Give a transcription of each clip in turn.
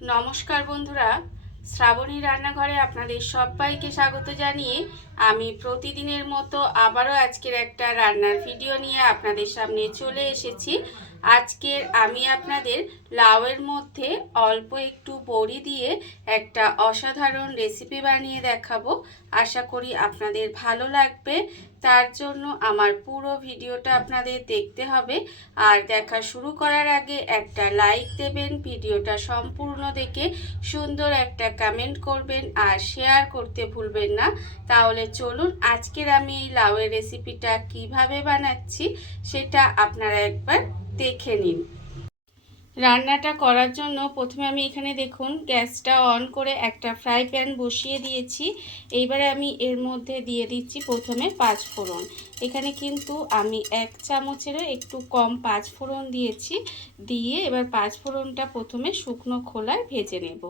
নমস্কার বন্ধুরা, শ্রাবণী রান্নাঘরে আপনাদের সবাইকে স্বাগত জানিয়ে আমি প্রতিদিনের মতো আবারও আজকের একটা রান্নার ভিডিও নিয়ে আপনাদের সামনে চলে এসেছি। আজকের আমি আপনাদের লাউয়ের মধ্যে অল্প একটু বড়ি দিয়ে একটা অসাধারণ রেসিপি বানিয়ে দেখাবো। আশা করি আপনাদের ভালো লাগবে। তার জন্য আমার পুরো ভিডিওটা আপনাদের দেখতে হবে। আর দেখা শুরু করার আগে একটা লাইক দেবেন, ভিডিওটা সম্পূর্ণ দেখে সুন্দর একটা কমেন্ট করবেন আর শেয়ার করতে ভুলবেন না। তাহলে চলুন আজকের আমি এই লাউয়ের রেসিপিটা কিভাবে বানাচ্ছি সেটা আপনারা একবার দেখে নিন। রান্নাটা করার জন্য প্রথমে আমি এখানে দেখুন গ্যাসটা অন করে একটা ফ্রাই প্যান বসিয়ে দিয়েছি। এইবারে আমি এর মধ্যে দিয়ে দিচ্ছি প্রথমে 5 ফোড়ন। এখানে কিন্তু আমি 1 চামচেরও একটু কম 5 ফোড়ন দিয়েছি। দিয়ে এবার 5 ফোড়নটা প্রথমে শুকনো খোলায় ভেজে নেব।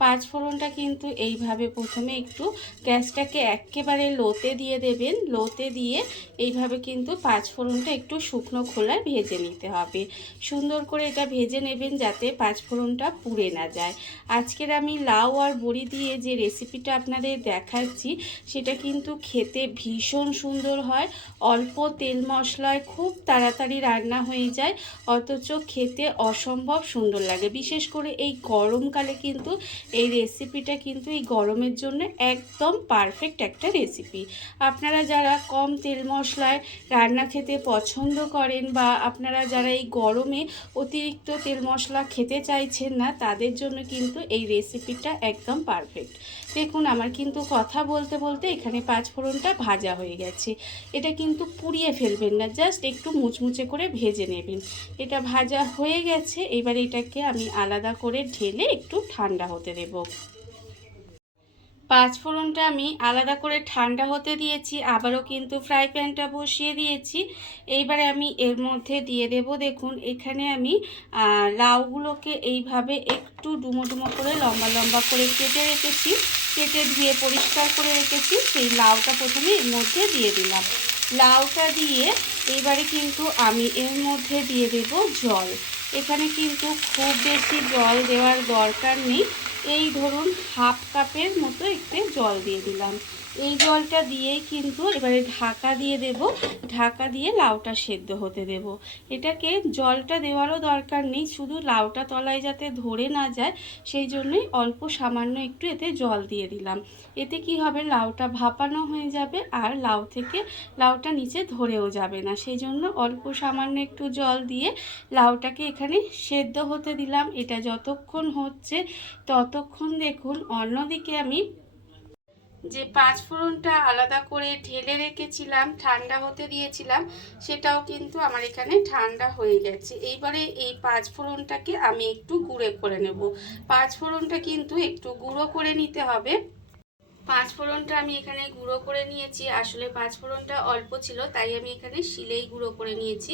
5 ফোড়নটা কিন্তু এইভাবে প্রথমে একটু গ্যাসটাকে একেবারে লোতে দিয়ে দেবেন। লোতে দিয়ে এইভাবে কিন্তু 5 ফোড়নটা একটু শুকনো খোলায় ভেজে নিতে হবে। সুন্দর করে এটা ভেজে নেবেন যাতে 5 ফোড়নটা পুড়ে না যায়। আজকের আমি লাউ আর বড়ি দিয়ে যে রেসিপিটা আপনাদের দেখাচ্ছি সেটা কিন্তু খেতে ভীষণ সুন্দর হয়। অল্প তেল মশলায় খুব তাড়াতাড়ি রান্না হয়ে যায়, অথচ খেতে অসম্ভব সুন্দর লাগে। বিশেষ করে এই গরমকালে কিন্তু এই রেসিপিটা কিন্তু এই গরমের জন্য একদম পারফেক্ট একটা রেসিপি। আপনারা যারা কম তেল মশলায় রান্না খেতে পছন্দ করেন বা আপনারা যারা এই গরমে অতিরিক্ত তেল মশলা খেতে চাইছেন না, তাদের জন্য কিন্তু এই রেসিপিটা একদম পারফেক্ট। দেখুন আমার কিন্তু কথা বলতে বলতে এখানে 5 ফোড়নটা ভাজা হয়ে গেছে। এটা কিন্তু পুড়িয়ে ফেলবেন না, জাস্ট একটু মুচমুচে করে ভেজে নেবেন। এটা ভাজা হয়ে গেছে। এবার এটাকে আমি আলাদা করে ঢেলে একটু ঠান্ডা হতে দেব। 5 ফোড়নটা আমি আলাদা করে ঠান্ডা হতে দিয়েছি। আবারও কিন্তু ফ্রাই প্যানটা বসিয়ে দিয়েছি। এইবারে আমি এর মধ্যে দিয়ে দেব, দেখুন এখানে আমি লাউগুলোকে এইভাবে একটু ডুমো ডুমো করে লম্বা লম্বা করে কেটে রেখেছি। কেটে ধুয়ে পরিষ্কার করে রেখেছি। সেই লাউটা প্রথমে এর মধ্যে দিয়ে দিলাম। লাউটা দিয়ে এইবারে কিন্তু আমি এর মধ্যে দিয়ে দেব জল। এখানে কিন্তু খুব বেশি জল দেওয়ার দরকার নেই। এই ধরুন হাফ কাপের মতো একটু জল দিয়ে দিলাম। এই জলটা দিয়েই কিন্তু এবারে ঢাকা দিয়ে দেব। ঢাকা দিয়ে লাউটা সেদ্ধ হতে দেব। এটাকে জলটা দেওয়ারও দরকার নেই, শুধু লাউটা তলায় যাতে ধরে না যায় সেই জন্যই অল্প সামান্য একটু এতে জল দিয়ে দিলাম। এতে কি হবে, লাউটা ভাপানো হয়ে যাবে আর লাউ থেকে লাউটা নিচে ধরেও যাবে না। সেই জন্য অল্প সামান্য একটু জল দিয়ে লাউটাকে এখানে সেদ্ধ হতে দিলাম। এটা যতক্ষণ হচ্ছে ততক্ষণ দেখুন অন্যদিকে আমি যে 5 ফোড়নটা আলাদা করে ঢেলে রেখেছিলাম, ঠান্ডা হতে দিয়েছিলাম, সেটাও কিন্তু আমার এখানে ঠান্ডা হয়ে গেছে। এইবারে এই 5 ফোড়নটাকে আমি একটু গুঁড়ো করে নেব। 5 ফোড়নটা কিন্তু একটু গুঁড়ো করে নিতে হবে। 5 ফোড়নটা আমি এখানে গুঁড়ো করে নিয়েছি। আসলে 5 ফোড়নটা অল্প ছিল, তাই আমি এখানে শিলেই গুঁড়ো করে নিয়েছি।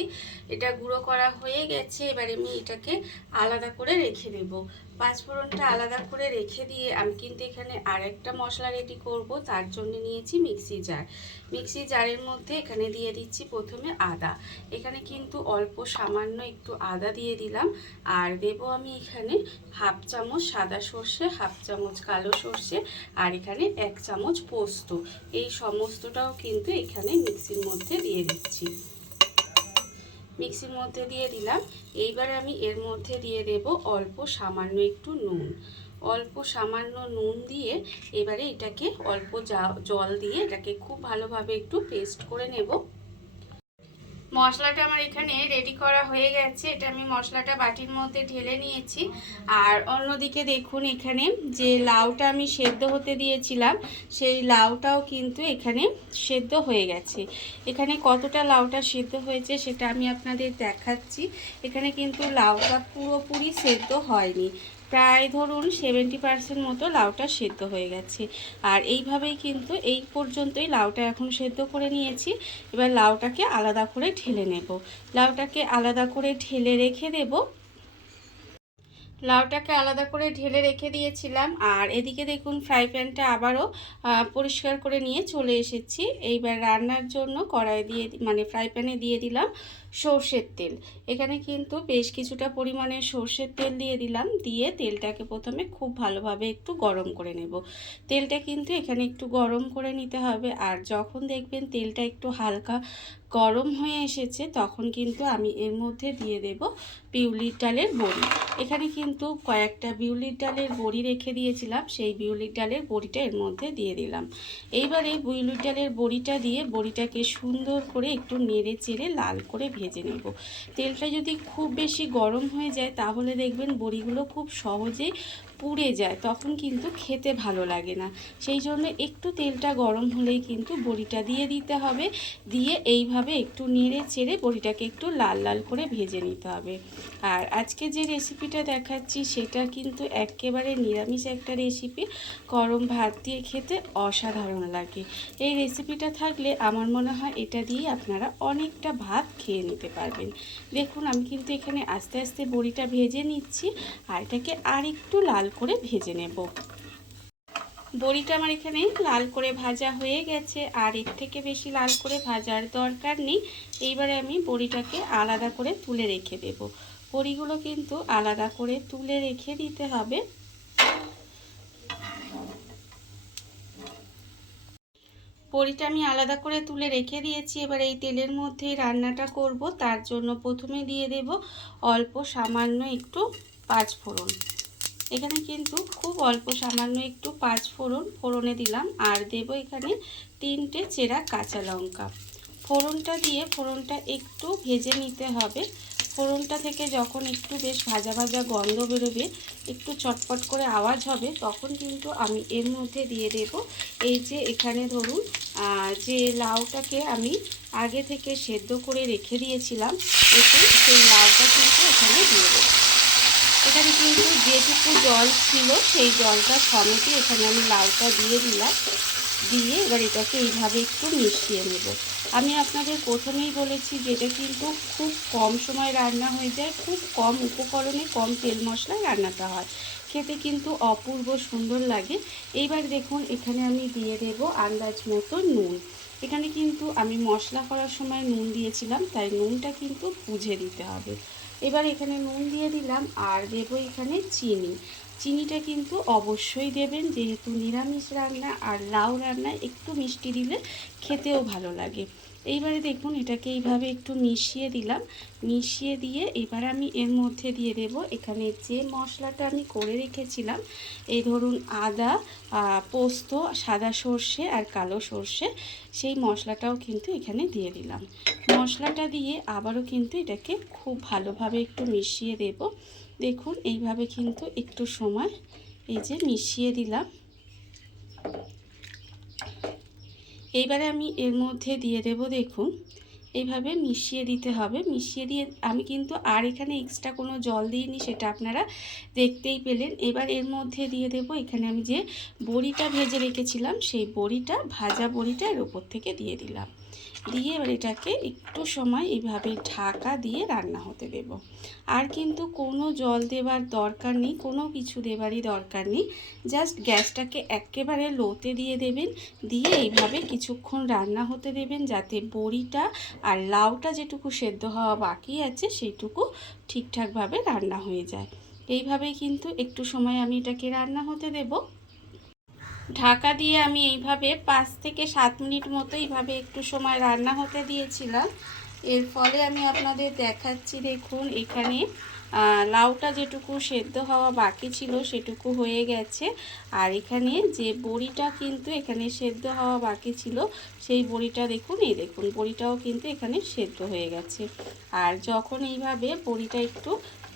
এটা গুঁড়ো করা হয়ে গেছে। এবারে আমি এটাকে আলাদা করে রেখে দেব। 5 ফোড়নটা আলাদা করে রেখে দিয়ে আমি কিন্তু এখানে আরেকটা মশলা রেডি করব। তার জন্য নিয়েছি মিক্সি জার। মিক্সি জারের মধ্যে এখানে দিয়ে দিচ্ছি প্রথমে আদা। এখানে কিন্তু অল্প সামান্য একটু আদা দিয়ে দিলাম। আর দেব আমি এখানে হাফ চামচ সাদা সর্ষে, হাফ চামচ কালো সর্ষে, আর এখানে 1 চামচ পোস্ত। এই সমস্তটাও কিন্তু এখানে মিক্সির মধ্যে দিয়ে দিচ্ছি। মিক্সির মধ্যে দিয়ে দিলাম। এইবার আমি এর মধ্যে দিয়ে দেব অল্প সামান্য একটু নুন। অল্প সামান্য নুন দিয়ে এবারে এটাকে অল্প জল দিয়ে এটাকে খুব ভালোভাবে একটু পেস্ট করে নেব। মশলাটা আমার এখানে রেডি করা হয়ে গেছে। এটা আমি মশলাটা বাটির মধ্যে ঢেলে নিয়েছি। আর অন্যদিকে দেখুন এখানে যে লাউটা আমি সেদ্ধ হতে দিয়েছিলাম সেই লাউটাও কিন্তু এখানে সেদ্ধ হয়ে গেছে। এখানে কতটা লাউটা সেদ্ধ হয়েছে সেটা আমি আপনাদের দেখাচ্ছি। এখানে কিন্তু লাউটা পুরোপুরি সেদ্ধ হয়নি, প্রায় ধরুন 70% মতো লাউটা সেদ্ধ হয়ে গেছে। আর এইভাবেই কিন্তু এই পর্যন্তই লাউটা এখন সেদ্ধ করে নিয়েছি। এবার লাউটাকে আলাদা করে ঢেলে নেব। লাউটাকে আলাদা করে ঢেলে রেখে দেব। লাউটাকে আলাদা করে ঢেলে রেখে দিয়েছিলাম। আর এদিকে দেখুন ফ্রাই প্যানটা আবারও পরিষ্কার করে নিয়ে চলে এসেছি। এইবার রান্নার জন্য কড়াই দিয়ে ফ্রাই প্যানে দিয়ে দিলাম সর্ষের তেল। এখানে কিন্তু বেশ কিছুটা পরিমাণে সর্ষের তেল দিয়ে দিলাম। দিয়ে তেলটাকে প্রথমে খুব ভালোভাবে একটু গরম করে নেব। তেলটা কিন্তু এখানে একটু গরম করে নিতে হবে। আর যখন দেখবেন তেলটা একটু হালকা গরম হয়ে এসেছে তখন কিন্তু আমি এর মধ্যে দিয়ে দেব বিউলির ডালের বড়ি। এখানে কিন্তু কয়েকটা বিউলির ডালের বড়ি রেখে দিয়েছিলাম, সেই বিউলির ডালের বড়িটা এর মধ্যে দিয়ে দিলাম। এইবারে বিউলির ডালের বড়িটা দিয়ে বড়িটাকে সুন্দর করে একটু নেড়ে চেড়ে লাল করে ভেজে নেব। তেলটা যদি খুব বেশি গরম হয়ে যায় তাহলে দেখবেন বড়িগুলো খুব সহজেই পুড়ে যায়, তখন কিন্তু খেতে ভালো লাগে না। সেই জন্য একটু তেলটা গরম হলেই কিন্তু বড়িটা দিয়ে দিতে হবে। দিয়ে এইভাবে একটু নেড়ে চেড়ে বড়িটাকে একটু লাল লাল করে ভেজে নিতে হবে। আর আজকে যে রেসিপিটা দেখাচ্ছি সেটা কিন্তু একেবারে নিরামিষ একটা রেসিপি। গরম ভাত দিয়ে খেতে অসাধারণ লাগে। এই রেসিপিটা থাকলে আমার মনে হয় এটা দিয়ে আপনারা অনেকটা ভাত খেয়ে নিতে পারবেন। দেখুন আমি কিন্তু এখানে আস্তে আস্তে বড়িটা ভেজে নিচ্ছি আর এটাকে আর একটু লাল করে ভেজে নেব। বড়িটা আমার এখানে লাল করে ভাজা হয়ে গেছে, আর এর থেকে বেশি লাল করে ভাজার দরকার নেই। এইবারে আমি বড়িটাকে আলাদা করে তুলে রেখে দেব। বড়িগুলো কিন্তু আলাদা করে তুলে রেখে দিতে হবে। বড়িটা আমি আলাদা করে তুলে রেখে দিয়েছি। এবার এই তেলের মধ্যেই রান্নাটা করব। তার জন্য প্রথমে দিয়ে দেব অল্প সামান্য একটু পাঁচফোড়ন। এখানে কিন্তু খুব অল্প সামান্য একটু ফোড়নে দিলাম। আর দেব এখানে 3টে চেরা কাঁচা লঙ্কা। ফোড়নটা দিয়ে ফোড়নটা একটু ভেজে নিতে হবে। ফোড়নটা থেকে যখন একটু বেশ ভাজা ভাজা গন্ধ বেরোবে, একটু চটপট করে আওয়াজ হবে, তখন কিন্তু আমি এর মধ্যে দিয়ে দেব এই যে এখানে ধরুন যে লাউটাকে আমি আগে থেকে সেদ্ধ করে রেখে দিয়েছিলাম, সেই লাউটা কিন্তু এখানে দিয়ে দেবো। এখানে কিন্তু যেটুকু জল ছিল সেই জলটা সমেতই এখানে আমি লাউটা দিয়ে দিলাম। দিয়ে এবার এটাকে এইভাবে একটু মিশিয়ে নেব। আমি আপনাদের প্রথমেই বলেছি যে এটা কিন্তু খুব কম সময় রান্না হয়ে যায়, খুব কম উপকরণে কম তেল মশলায় রান্নাটা হয়, খেতে কিন্তু অপূর্ব সুন্দর লাগে। এইবার দেখুন এখানে আমি দিয়ে দেব আন্দাজ মতো নুন। এখানে কিন্তু আমি মশলা করার সময় নুন দিয়েছিলাম, তাই নুনটা কিন্তু বুঝে দিতে হবে। এবার এখানে নুন দিয়ে দিলাম আর দেবো এখানে চিনি। চিনিটা কিন্তু অবশ্যই দেবেন, যেহেতু নিরামিষ রান্না আর লাউ রান্নায় একটু মিষ্টি দিলে খেতেও ভালো লাগে। এইবারে দেখুন এটাকে এইভাবে একটু মিশিয়ে দিলাম। মিশিয়ে দিয়ে এবার আমি এর মধ্যে দিয়ে দেব এখানে যে মশলাটা আমি করে রেখেছিলাম, এই ধরুন আদা, পোস্ত, সাদা সর্ষে আর কালো সর্ষে, সেই মশলাটাও কিন্তু এখানে দিয়ে দিলাম। মশলাটা দিয়ে আবারও কিন্তু এটাকে খুব ভালোভাবে একটু মিশিয়ে দেব। দেখুন এইভাবে কিন্তু একটু সময় এই যে মিশিয়ে দিলাম। এইবারে আমি এর মধ্যে দিয়ে দেব, দেখুন এইভাবে মিশিয়ে দিতে হবে। মিশিয়ে দিয়ে আমি কিন্তু আর এখানে এক্সট্রা কোনো জল দিইনি, সেটা আপনারা দেখতেই পেলেন। এবার এর মধ্যে দিয়ে দেব এখানে আমি যে বড়িটা ভেজে রেখেছিলাম, সেই বড়িটা, ভাজা বড়িটা এর উপর থেকে দিয়ে দিলাম। দিয়ে এবার এটাকে একটু সময় এইভাবে ঢাকা দিয়ে রান্না হতে দেব। আর কিন্তু কোনো জল দেওয়ার দরকার নেই, কোনো কিছু দেওয়ারই দরকার নেই। জাস্ট গ্যাসটাকে একেবারে লোতে দিয়ে দেবেন। দিয়ে এইভাবে কিছুক্ষণ রান্না হতে দেবেন, যাতে বড়িটা আর লাউটা যেটুকু সেদ্ধ হওয়া বাকি আছে সেইটুকু ঠিকঠাকভাবে রান্না হয়ে যায়। এইভাবেই কিন্তু একটু সময় আমি এটাকে রান্না হতে দেব। ঢাকা দিয়ে আমি এইভাবে 5 থেকে 7 মিনিট মতো এইভাবে একটু সময় রান্না হতে দিয়েছিলাম। এর ফলে আমি আপনাদের দেখাচ্ছি, দেখুন এখানে লাউটা যেটুকু সেদ্ধ হওয়া বাকি ছিল সেটুকু হয়ে গেছে। আর এখানে যে বড়িটা কিন্তু এখানে সেদ্ধ হওয়া বাকি ছিল, সেই বড়িটা দেখুন, এই দেখুন বড়িটাও কিন্তু এখানে সেদ্ধ হয়ে গেছে। আর যখন এইভাবে বড়িটা একটু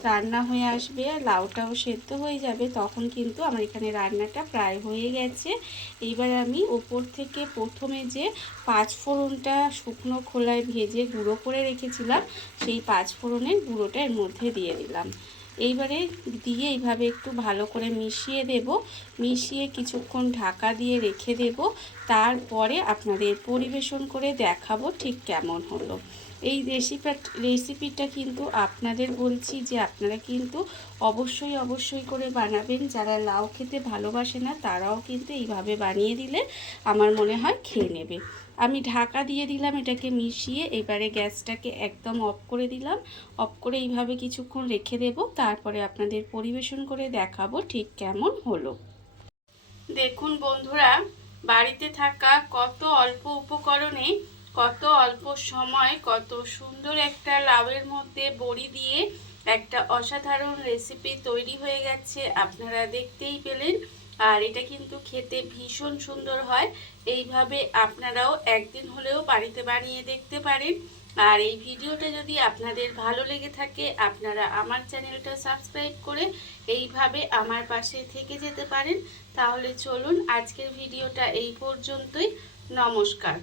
রান্না হয়ে আসবে আর লাউটাও সেদ্ধ হয়ে যাবে, তখন কিন্তু আমার এখানে রান্নাটা প্রায় হয়ে গেছে। এইবার আমি ওপর থেকে প্রথমে যে পাঁচফোড়নটা শুকনো খোলায় ভেজে গুঁড়ো করে রেখেছিলাম, সেই পাঁচফোড়নের গুঁড়োটা এর মধ্যে দিয়ে দিলাম। এইবারে দিয়ে এইভাবে একটু ভালো করে মিশিয়ে দেব। মিশিয়ে কিছুক্ষণ ঢাকা দিয়ে রেখে দেব। তারপরে আপনাদের পরিবেশন করে দেখাবো ঠিক কেমন হলো। এই রেসিপিটা কিন্তু আপনাদের বলছি যে আপনারা কিন্তু অবশ্যই করে বানাবেন। যারা লাউ খেতে ভালোবাসে না তারাও কিন্তু এইভাবে বানিয়ে দিলে আমার মনে হয় খেয়ে নেবে। আমি ঢাকা দিয়ে দিলাম এটাকে মিশিয়ে। এবারে গ্যাসটাকে একদম অফ করে দিলাম। অফ করে এইভাবে কিছুক্ষণ রেখে দেব, তারপরে আপনাদের পরিবেশন করে দেখাবো ঠিক কেমন হলো। দেখুন বন্ধুরা, বাড়িতে থাকা কত অল্প উপকরণে কত অল্প সময় কত সুন্দর একটা লাউয়ের মধ্যে বড়ি দিয়ে একটা অসাধারণ রেসিপি তৈরি হয়ে গেছে, আপনারা দেখতেই পেলেন। আর এটা কিন্তু খেতে ভীষণ সুন্দর হয়। এইভাবে আপনারাও একদিন হলেও বাড়িতে বানিয়ে দেখতে পারেন। আর এই ভিডিওটা যদি আপনাদের ভালো লেগে থাকে আপনারা আমার চ্যানেলটা সাবস্ক্রাইব করে এইভাবে আমার পাশে থেকে যেতে পারেন। তাহলে চলুন আজকের ভিডিওটা এই পর্যন্তই। নমস্কার।